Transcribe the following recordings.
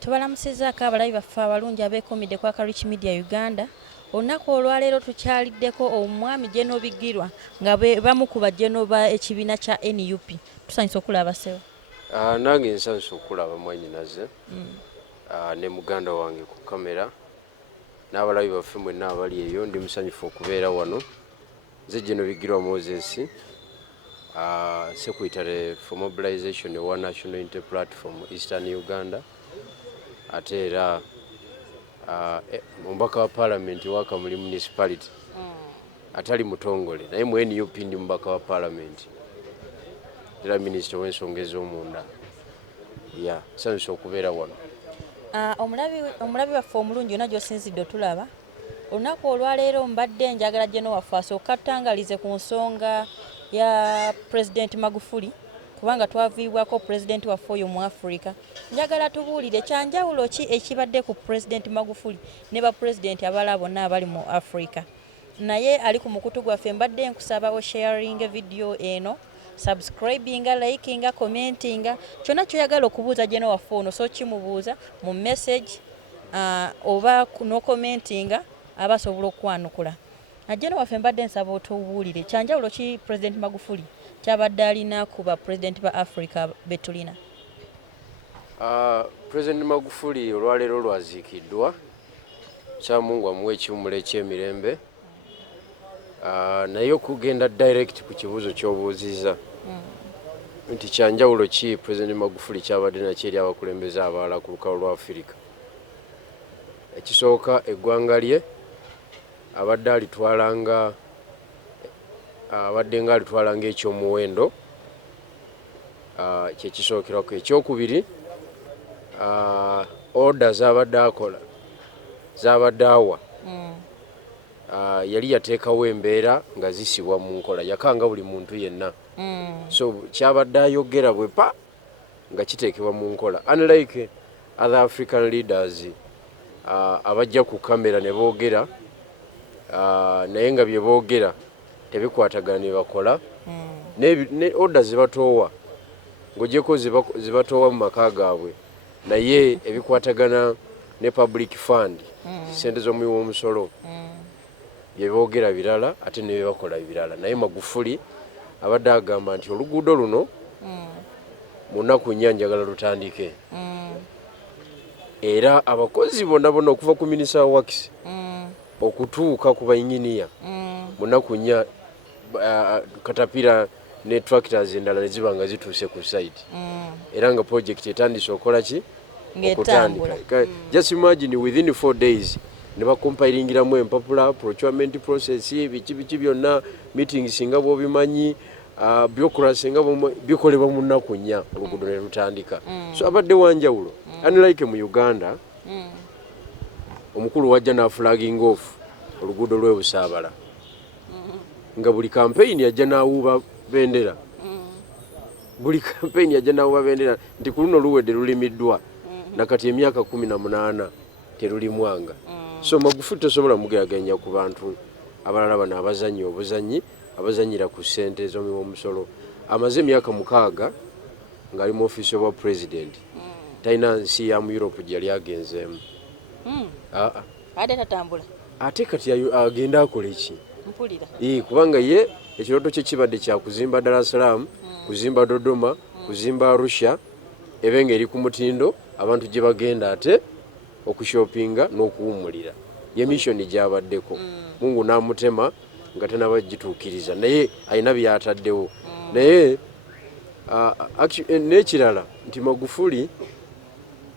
Tubalamusizaako abalabi baffe abalungi abeekomidde kwa Rich Media Uganda. Olunaku olwaleero tukyaliddeko omwami General Bigirwa nga bamu ku bajeno ba ekibiina kya NUP. Tusanyusa okulaba ssebo. Nange nsanyusa okulaba mwannyinaze ne muganda wange ku kamera n'abalabi baffe mwenna abali eyo. Ndi musanyufu okubeera wano. Nze General Bigirwa Moses, Secretary for Mobilization of One National Unity Platform Eastern Uganda, ate era mubaka wa Parliament wa Kamuli Municipality atali mutongole naye mu NUP ndi mubaka wa Parliament era Minister w'ensonga ez'omunda. Nsanyusa okubeera wano. Omulabi waffe omulungi yonna gy'osinzidde otulaba. Olunaku olwaleero mbadde njagala General waffe asooka tutangalize ku nsonga ya President Magufuli, kubanga twaviibwako President waffe oyo mu Africa. Njagala tubuulire kyanjawulo ki ekibadde ku President Magufuli ne ba President abalala bonna abali mu Africa. Naye ali ku mukutu gwaffe, mbadde nkusaba osharinga video eno, subscribinga, likinga, commentinga, kyonna kyoyagala okubuuza General waffe ono so kimubuuza mu message oba no commentinga aba asobola okwanukula. General waffe mbadde nsaba otubuulire kyanjawulo ki President Magufuli kyabadde alina ku ba President ba Africa betulina. President Magufuli olwaleero lwaziikiddwa, Kyamungu amuwe ekiwummulo eky'emirembe. Naye okugenda direct ku kibuuzo ky'obuuziza nti kyanjawulo ki President Magufuli kyabadde nakyo eri abakulembeze abalala ku lukalu lwa Afirika. Ekisooka, eggwanga lye abadde nga alitwalanga ekyomuwendo, kyekisookerako. Ekyokubiri, order zabadde akola zabadde awa yali yateekawo embeera nga zisibwa mu nkola, yakanga buli muntu yenna. So kyabadde ayogera bwepa nga kiteekebwa mu nkola, unlike other African leaders abajja ku kamera ne boogera naye nga bye boogera tebikwatagana ne bakola. Ne order zibatoowa ng'ogyeko zibatoowa mu maka gaabwe, naye ebikwatagana ne public fund, sente z'omuwi w'omusolo, bye boogera birala ate ne bakola birala. Naye Magufuli abadde agamba nti oluguudo luno mu nnaku nnya njagala lutandike, era abakozi bonna okuva ku Minister wa Works okutuuka ku bayinginiya mu nnaku nnya katapira ne tractors endala ne ziba nga zituuse ku site, era nga project etandise okola ki okutandika. Just imagine within 4 days ne bakompairingiramu empapula, procurement process, biki byonna, meetings nga bw'obimanyi, bureaucracy nga bikolebwa mu nnaku nnya oluguudo ne lutandika. So abadde wanjawulo, unlike mu Uganda omukulu wajja n'aflagging off oluguudo lw'e Busaabala nga buli campaign yajja n'awuuba bendera, buli campaign yajja n'awuuba bendera nti ku luno luwedde lulimiddwa nakati emyaka 18 terulimwanga. So Magufuli tosobola mugeraganya ku bantu abalala bano abazanyi obuzanyi abazanyira ku ssente z'omuwi w'omusolo. Amaze emyaka 6 ng'ali mu office of president, talina nsi ya mu Europe gyali agenzeemu. Ate tatambula, ate kati agenda akola ki? Mpulira kubanga ye ekirooto kye kibadde kya kuzimba Dar es Salaam, kuzimba Dodoma, kuzimba Arusha, ebenga eri ku mutindo abantu gye bagenda ate okushopinga n'okuwummulira. Ye mission gy'abaddeko. Mungu n'amutema nga tanabagituukiriza, naye alina by'ataddewo. Naye n'ekirala nti Magufuli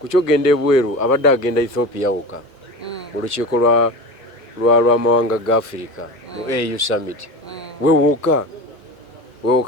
ku kyogenda ebweru abadde agenda Ethiopia wokka mu lukiiko lw'amawanga ga Africa mu AU Summit. We wokka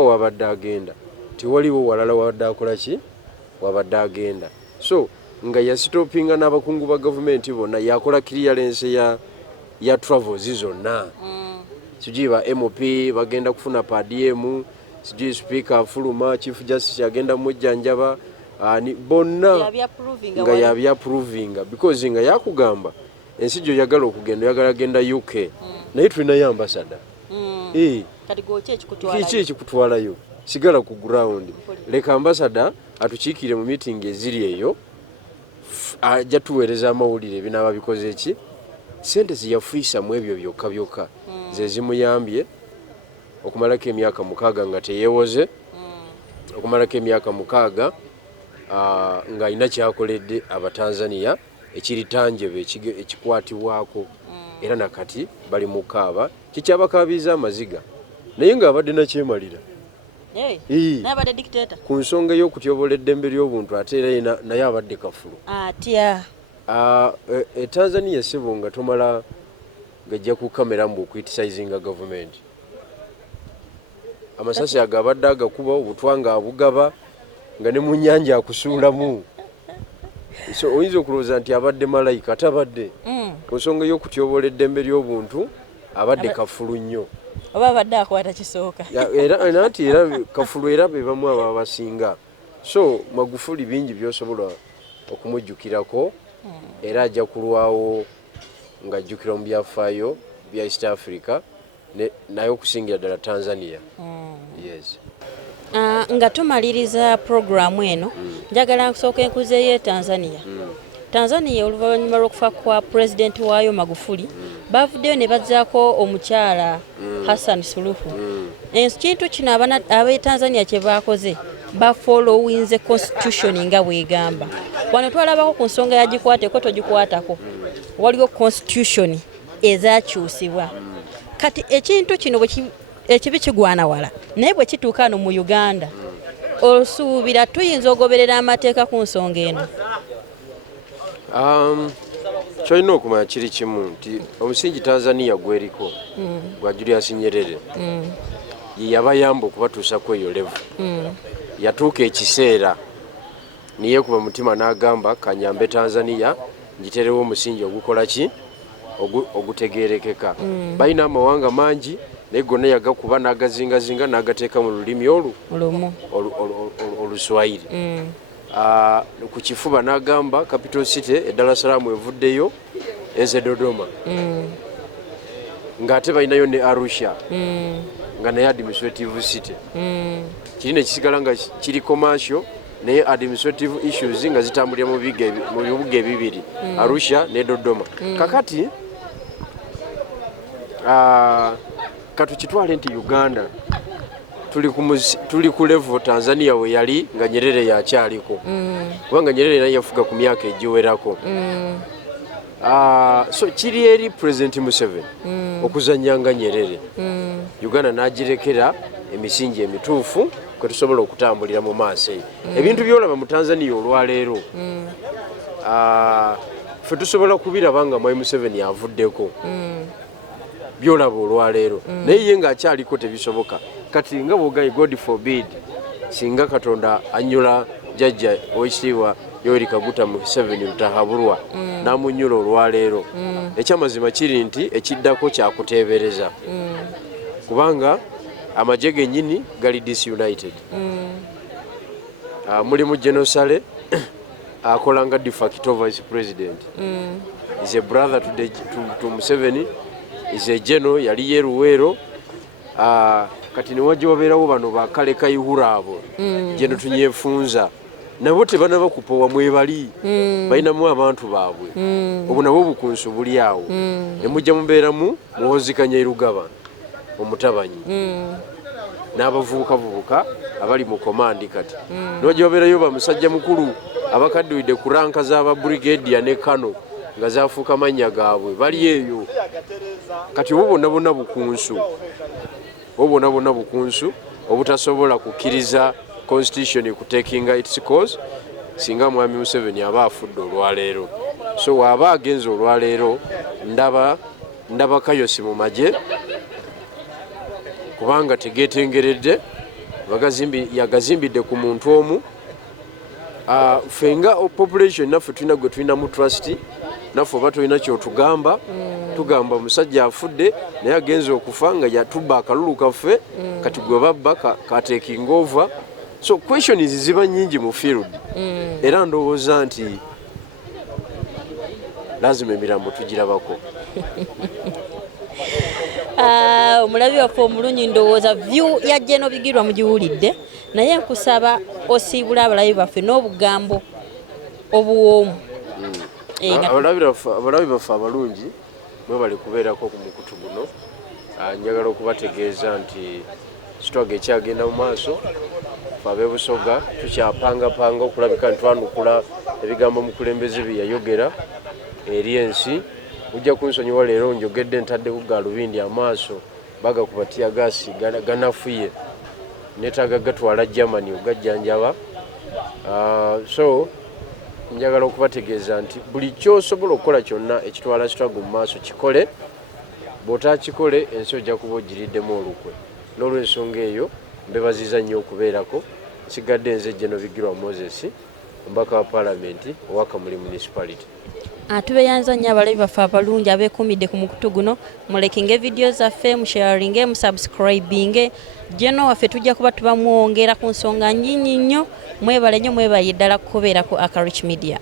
wabadde agenda, tewaliwo walala wabadde akola ki, wabadde agenda. So nga yasitopinga n'abakungu ba gavumenti bonna, yakola clearance ya travels zonna. Sijui ba MOP bagenda kufuna PDM, sijui speaker afuluma, chief justice agenda mujjanjaba, bonna nga yabyaprovinga because nga yakugamba ensi gyo yagala okugenda, yagala genda UK, naye tulinayo ambassador. Kati goche ekikutwalayo sigala ku ground, leka ambassador atukiikire mu meeting eziri eyo ajja tuweereza amawulire binaaba bikoze eki sente ziyafuisa mu ebyo byokka byokka ze zimuyambye okumalako emyaka 6 nga teyeewoze okumalako emyaka 6 nga alina kyakoledde abatanzania ekiri tanjebe ekikwatibwako era nakati bali mukaaba kikyabakaabiza amaziga naye ng'abadde nakyemalira n'abadde dictator ku nsonga y'okutyobola eddembe ly'obuntu ate era naye abadde kafulu atya Tanzania sibo nga tomala gajja ku kamera mbu okwitisizinga gavumenti amasasi agabadde agakuba obutwanga abugaba nga ne mu nnyanja akusuulamu so oyinza okulowooza nti abadde malayika atabadde ku nsonga y'okutyobola eddembe ly'obuntu abadde kafulu nnyo oba abadde akwata kisooka era nti era kafulu era be bamu aba basinga so Magufuli bingi by'osobola okumujjukirako era ajja kulwawo ng'ajjukira mu byafaayo bya East Africa naye okusingira ddala Tanzania. Yes. Nga tumaliriza programu eno njagala kusooka enkuzeeyo Tanzania. Tanzania oluvannyuma lw'okufa kwa pulezidenti waayo Magufuli bavuddeyo ne bazzaako omukyala Hassan Suluhu. Ekintu kino ab'e Tanzania kye baakoze bafollowinze constitution nga bwegamba. Wano twalabako ku nsonga yagikwateko togikwatako. Waliwo constitution ezakyusibwa. Kati ekintu kino ekibi kigwana wala naye bwe kituuka no mu Uganda osuubira tuyinza ogoberera amateeka ku nsonga eno. Kyolina okumanya kiri kimu nti omusingi Tanzania gweriko gwa Julius Nyerere ye yabayamba okubatuusa ku eyo level. Yatuuka ekiseera niyeekuba mutima n'agamba kanyambe Tanzania ngiterewo omusingi ogukola ki ogutegeerekeka. Balina amawanga mangi naye gonna yagakuba n'agazingazinga n'agateeka mu lulimi Oluswahili. Ku kifuba n'agamba capital city e Dar es Salaam evuddeyo eze Dodoma ng'ate balinayo ne Arusha nga naye administrative city. Kiri ne kisigala nga kiri commercial naye administrative issues nga zitambulira mu bibuga ebibiri Arusha ne Dodoma. Kakati katukitwale nti Uganda tuli ku level Tanzania we yali nga Nyerere yakyaliko kubanga Nyerere naye yafuga ku myaka egiwerako. So kiri eri President Museveni okuzannya nga Nyerere. Uganda n'agirekera emisingi emituufu kwe tusobola okutambulira mu maaso eyo. Ebintu byolaba mu Tanzania olwaleero ffe tusobola kubiraba nga Mwai Museveni avuddeko byolaba olwaleero naye ye ng'akyaliko tebisoboka. Kati nga bw'ogaye God forbid singa Katonda annyula jjajja Oweekitiibwa Yoweri Kaguta Museveni Rutahabulwa n'amunnyula olwaleero ekyamazima kiri nti ekiddako kyakuteebereza kubanga amagye gennyini gali disunited. Mulimu Genosale akola nga de facto vice president is a brother to Museveni is a general yali yeruweero. Kati ne wajja wabeerawo bano bakale Kayihura abo Jeno Tunyefunza nabo tebanaba kupowa mwebali balinamu abantu baabwe obwo nabo bukunsu buli awo ne mujja mubeeramu muwozikanya Irugaba omutabanyi n'abavubukavubuka abali mu komandi. Kati ne wajja wabeerayo bamusajja mukulu abakaddiwidde ku ranka z'aba brigadier ne kano nga zaafuuka mannya gaabwe bali eyo. Kati obwo bonna bukunsu obutasobola kukkiriza constitution kutekinga its course singa Mwami Museveni aba afudde olwaleero. So waaba agenze olwaleero ndaba kayosi mu magye kubanga tegeetengeredde yagazimbidde ku muntu omu. Fenga population naffe tulina gwe tulinamu trust naffe oba tulina kyotugamba tugamba omusajja afudde naye agenze okufa nga yatubba akalulu kaffe kati gwe babba katekinga over. So questions ziba nnyingi mu field era ndowooza nti lazima emirambo tugirabako. Omulabi waffe omulungi ndowooza view ya Jeno Bigirwa mugiwulidde naye nkusaba osiibula abalabi baffe n'obugambo obuwoomu abalabi baffe abalungi mwe bali kubeerako ku mukutu guno. Njagala okubategeeza nti sitwaga ekyagenda mu maaso, ab'ebusoga tukyapangapanga okulabika ntwanukula ebigambo mukulembeze bye yayogera eri ensi. Ujja kunsonyiwa leero njogedde ntaddeku galubindi amaaso bagakuba tiyagaasi ganafuye neetaaga gatwala Germany ogajjanjaba. So njagala okubategeeza nti buli kyosobola okukola kyonna ekitwala sitwago mu maaso kikole. Bw'otaakikole ensi ojja kuba ogiriddemu olukwe. N'olw'ensonga eyo mbebaziza nnyo okubeerako. Nsigadde nze General Bigirwa Moses, omubaka wa Paalamenti owa Kamuli Municipality. Tubeeyanza nnyo abalabi baffe abalungi abeekumidde ku mukutu guno. Mulekinge vidiyo zaffe, musharinge, musubscribinge. General waffe tujja kuba tubamwongera ku nsonga nnyingi nnyo. Mwebale nnyo, mwebale ddala kubeera ku Akarich Media.